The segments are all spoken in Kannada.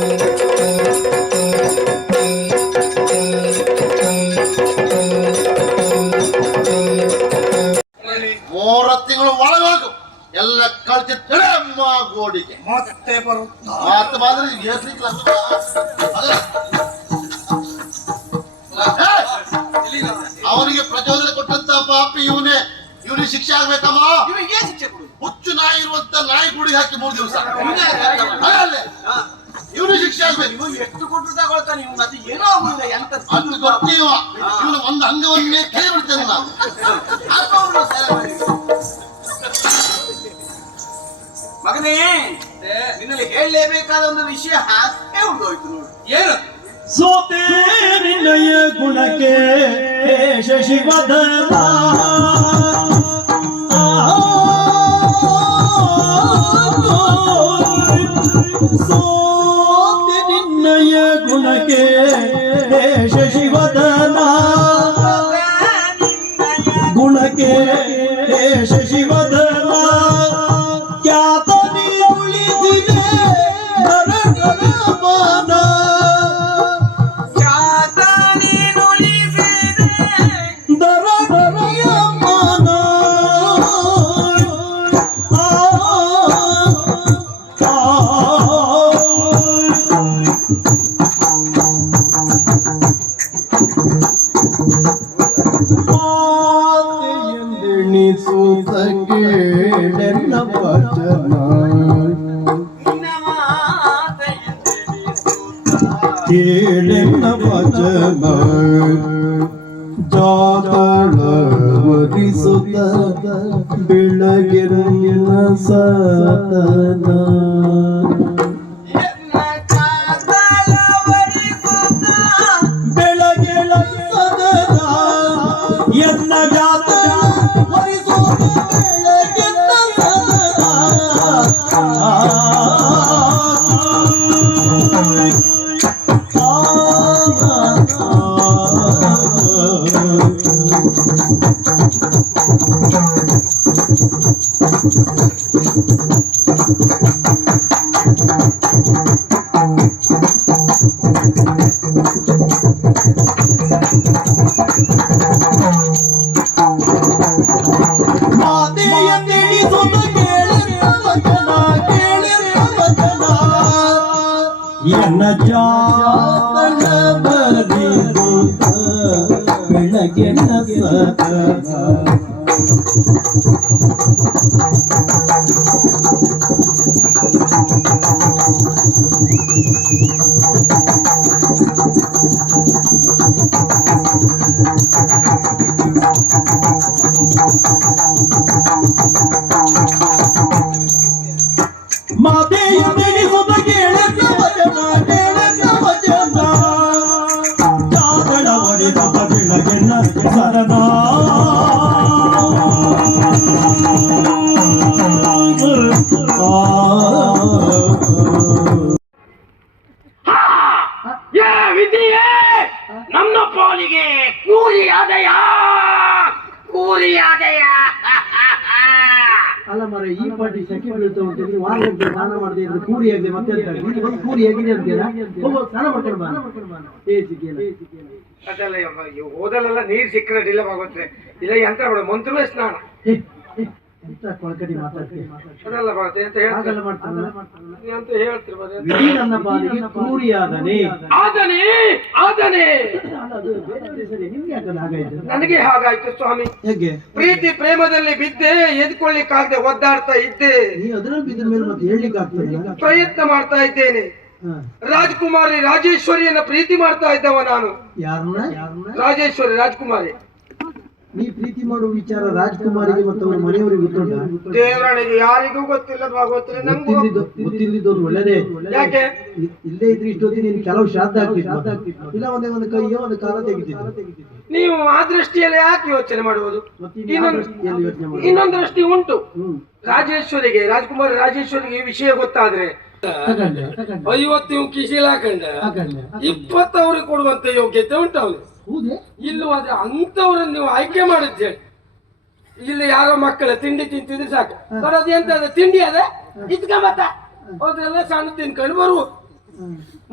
3 ತಿಂಗಳು ಒಳಗೋಗು ಎಲ್ಲ ಕಳ್ಸಿ ತಿಳಮ್ಮ ಗೋಡಿಗೆ ಮತ್ತೆ ಬರುತ್ತಾ ಮಾತು ಮಾತ್ರ ಅವನಿಗೆ ಪ್ರಚೋದನೆ ಕೊಟ್ಟಂತ ಪಾಪಿ ಇವನಿಗೆ ಶಿಕ್ಷೆ ಆಗ್ಬೇಕಮ್ಮ. ಹುಚ್ಚು ನಾಯಿ ಇರುವಂತ ನಾಯಿ ಗುಡಿ ಹಾಕಿ 3 ದಿವಸ ಇವನು ಶಿಕ್ಷೆ ಆಗ್ಬೇಕು. ನೀವು ಎಷ್ಟು ಕೊಟ್ಟು ತಗೊಳ್ತಾನೆ ಇವನು, ಅದು ಏನೋ ಆಗುದಿಲ್ಲ ಎಂತ ಅದು ಗೊತ್ತೀವ. ಇವನು ಒಂದು ಅಂಗವನ್ನೇ ಕೈ ಬಿಡ್ತೇನೆ ನಾನು. ಮಗನೇ, ನಿನ್ನಲ್ಲಿ ಹೇಳಲೇಬೇಕಾದ ಒಂದು ವಿಷಯ ಹಾಗೆ ಉಳಿದೋಯ್ತು ನೋಡು. ಏನು? ಸೋತೆ ನಿನ್ನಯ ಗುಣಕ್ಕೆ ಶಶಿವದನ ಸೋತೆ ನಿನ್ನಯ ಗುಣಕ್ಕೆ ಶಶಿವದನ ಗುಣಕ್ಕೆ ಶಶಿವದನ ಖ್ಯಾತ ಉಳಿದಿದೆ ನರಕರಮಾನ ಕೇಳೆನ್ನ ವಚನ ಕೇಳೆನ್ನ ವಚನ ಜಾತಳವರಿಸುತ್ತ ಬೆಳಗಿನ ಸತನ ಬೆಳಗಿನ ಸದನ ಎನ್ನ ಜಾತ ಎನ್ನ ಜಾತನ ಬರಿಸುತ್ತ ಬೆಳಗಿನ ಸದನ ಮಾತೆಯ ಬೆಳೆಸುತ್ತ ಕೇಳನ್ನ ವಚನ ಕೇಳನ್ನ ವಚನ ಜಾತಳವರಿದ ಬೆಳಗಿನ ಸದನ ವಿಧಿಯೇ ನಮ್ಮ ಪಾಲಿಗೆ ಕೂಲಿಯಾದಯ ಕೂಲಿಯಾದಯ. ಅಲ್ಲ ಮರ ಈ ಪಾಟಿ ಸಖಿ ಬೀಳ್ತಾ ಉಂಟು ವಾರ ಸ್ನಾನ ಮಾಡದೆ ಇದ್ರೆ ಕೂರಿಯಾಗಿದೆ ಮತ್ತೆ ಕೂರಿಯಾಗಿದೆ ಅಂತೀರಾ? ಸ್ನಾನ ಮಾಡ್ಕೊಂಡು ಬಾ. ಅದೆಲ್ಲ ಹೋದಲ್ಲೆಲ್ಲ ನೀರು ಸಿಕ್ಕರೆ ಡಿಲ್ಲ ಆಗುತ್ತೆ. ಇಲ್ಲ ಯಂತ್ರ ಬಿಡ ಮಂತ್ರವೇ ಸ್ನಾನ ಕೊಳಕಡಿ ಮಾತಾಡ್ತೀನಿ ಅದೆಲ್ಲ ಬರುತ್ತೆ ಅಂತ ಹಾಗೆಲ್ಲ ಮಾಡ್ತಾರಲ್ಲ ಅಂತ ಹೇಳ್ತೀರಿ. ನನ್ನ ಪಾಲಿಗೆ ಕೂರಿಯಾದನೆ ಆದನೆ ಆದನೆ. ಅದು ಬೇರೆ ಸರಿ, ನಿಮ್ಗೆ ಯಾಕಲ್ಲ ಹಾಗಾಯ್ತು? ನನಗೆ ಹಾಗಾಯ್ತು ಸ್ವಾಮಿ. ಹೇಗೆ? ಪ್ರೀತಿ ಪ್ರೇಮದಲ್ಲಿ ಬಿದ್ದೆ ಎದ್ಕೊಳ್ಳಿಕ್ಕಾಗದೆ ಒದ್ದಾಡ್ತಾ ಇದ್ದೆ. ನೀವು ಅದರಲ್ಲಿ ಬಿದ್ದ ಮೇಲೆ ಮತ್ತೆ ಹೇಳಲಿಕ್ಕೆ ಆಗ್ತದೆ? ಪ್ರಯತ್ನ ಮಾಡ್ತಾ ಇದ್ದೇನೆ. ರಾಜಕುಮಾರಿ ರಾಜೇಶ್ವರಿಯನ್ನ ಪ್ರೀತಿ ಮಾಡ್ತಾ ಇದ್ದವ ನಾನು. ಯಾರನ್ನ? ರಾಜೇಶ್ವರಿ ರಾಜಕುಮಾರಿ. ನೀ ಪ್ರೀತಿ ಮಾಡುವ ವಿಚಾರ ರಾಜ್ಕುಮಾರಿಗೆ ಮತ್ತು ಅವರ ಮನೆಯವರಿಗೆ ಗೊತ್ತುಂಟ? ದೇವರನಿಗೆ ಯಾರಿಗೂ ಗೊತ್ತಿಲ್ಲ ಗೊತ್ತಿಲ್ಲ. ನಂಗೆ ಗೊತ್ತಿಲ್ಲದವ್ರು ಒಳ್ಳೆದೇ. ಯಾಕೆ? ಇಲ್ಲೇ ಇದ್ರೆ ಇಷ್ಟೊತ್ತಿ ನೀನು ಕೆಲವು ಶ್ರಾದ್ದ ಆಗ್ತಿತ್ತು, ಇಲ್ಲ ಒಂದೇ ಒಂದು ಕೈಯೋ ಒಂದು ಕಾಲ ತೆಗಿತಿತ್ತು. ನೀವು ಆ ದೃಷ್ಟಿಯಲ್ಲಿ ಯಾಕೆ ಯೋಚನೆ ಮಾಡುವುದು? ಇನ್ನೊಂದು ದೃಷ್ಟಿ ಉಂಟು. ರಾಜೇಶ್ವರಿಗೆ ರಾಜಕುಮಾರಿ ರಾಜೇಶ್ವರಿಗೆ ಈ ವಿಷಯ ಗೊತ್ತಾದ್ರೆ 50 ಕಿಶಿಲ್ ಹಾಕಂಡ 20 ಅವ್ರಿಗೆ ಕೊಡುವಂತ ಯೋಗ್ಯತೆ ಉಂಟು ಅವನಿಗೆ. ಇಲ್ಲವಾದ್ರೆ ಅಂತವ್ರನ್ನ ನೀವು ಆಯ್ಕೆ ಮಾಡಿದ್ದೆ. ಇಲ್ಲಿ ಯಾರೋ ಮಕ್ಕಳ ತಿಂಡಿ ತಿಂತಿದ್ರೆ ಸಾಕು. ಬರೋದು ಎಂತ ತಿಂಡಿ ಅದ ಇದ್ಕೊಂಬತ್ತ ಹೋದ್ರೆಲ್ಲ ಸಣ್ಣ ತಿನ್ಕೊಂಡು ಬರುವ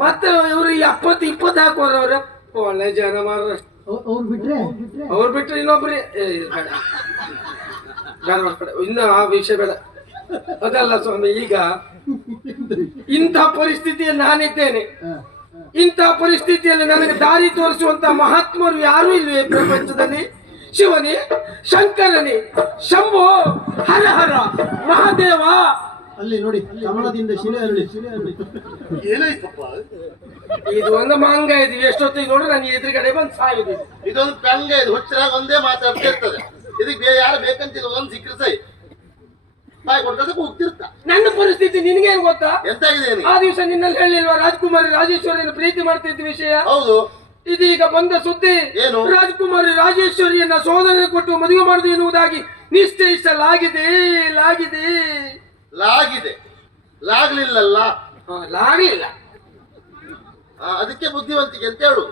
ಮತ್ತೆ ಇವ್ರು 70-20 ಹಾಕೋರವ್ರ ಒಳ್ಳೆ ಜನ ಮಾರ. ಅವ್ರು ಬಿಟ್ರೆ ಅವ್ರು ಬಿಟ್ರೆ ಇನ್ನೊಬ್ರಿ ಬೇಡ ಬೇಡ ಇನ್ನು ಆ ವಿಷಯ ಬೇಡ. ಅದಲ್ಲ ಸ್ವಾಮಿ, ಈಗ ಇಂಥ ಪರಿಸ್ಥಿತಿಯಲ್ಲಿ ನಾನಿದ್ದೇನೆ. ಇಂಥ ಪರಿಸ್ಥಿತಿಯಲ್ಲಿ ನನಗೆ ದಾರಿ ತೋರಿಸುವಂತ ಮಹಾತ್ಮರು ಯಾರೂ ಇಲ್ವೇ ಪ್ರಪಂಚದಲ್ಲಿ? ಶಿವನೇ, ಶಂಕರನೇ, ಶಂಭೋ, ಹರ ಹರ ಮಹಾದೇವ. ಅಲ್ಲಿ ನೋಡಿ, ಕಮಲದಿಂದ ಶಿಲೆ ಅರಳಿ. ಏನಾಯ್ತಪ್ಪ? ಇದು ಒಂದು ಮಂಗ ಇದು. ಎಷ್ಟೊತ್ತಿಗೆ ನೋಡ್ರೆ ನಾನು ಎದುರುಗಡೆ ಬಂದು ಸಾಯಿದೆ. ಇದೊಂದು ಪೆಂಗ, ಇದು ಹುಚ್ಚರಾಗ ಒಂದೇ ಮಾತಾಡ್ತಿರ್ತದೆ. ಇದಕ್ಕೆ ಯಾರು ಬೇಕಂತಿಲ್ಲ, ಒಂದ್ ಸಿಕ್ಕರೆ ಸೈ ಬಾಯ್ ಕೊಟ್ಟದ ಕೂಗ್ತಿರ್ತ. ನನ್ನ ಪರಿಸ್ಥಿತಿ ನಿನ್ಗೇನ್ ಗೊತ್ತಾ? ಎಂತಾಗಿದೆ? ಆ ದಿವಸ ನಿನ್ನಲ್ಲಿ ಹೇಳಿಲ್ವಾ ರಾಜ್ಕುಮಾರಿ ರಾಜೇಶ್ವರಿಯನ್ನು ಪ್ರೀತಿ ಮಾಡ್ತಿದ್ದ ವಿಷಯ? ಹೌದು. ಇದೀಗ ಬಂದ ಸುದ್ದಿ. ಏನು? ರಾಜ್ಕುಮಾರಿ ರಾಜೇಶ್ವರಿಯನ್ನ ಸೋದರ ಕೊಟ್ಟು ಮದುವೆ ಮಾಡುದು ಎನ್ನುವುದಾಗಿ ನಿಶ್ಚಯಿಸಲಾಗಿದೆ. ಲಾಗಿದೆ ಲಾಗಿದೆ, ಲಾಗ್ಲಿಲ್ಲಲ್ಲ. ಲಾಗಲಿಲ್ಲ. ಅದಕ್ಕೆ ಬುದ್ಧಿವಂತಿಕೆ ಅಂತ ಹೇಳು.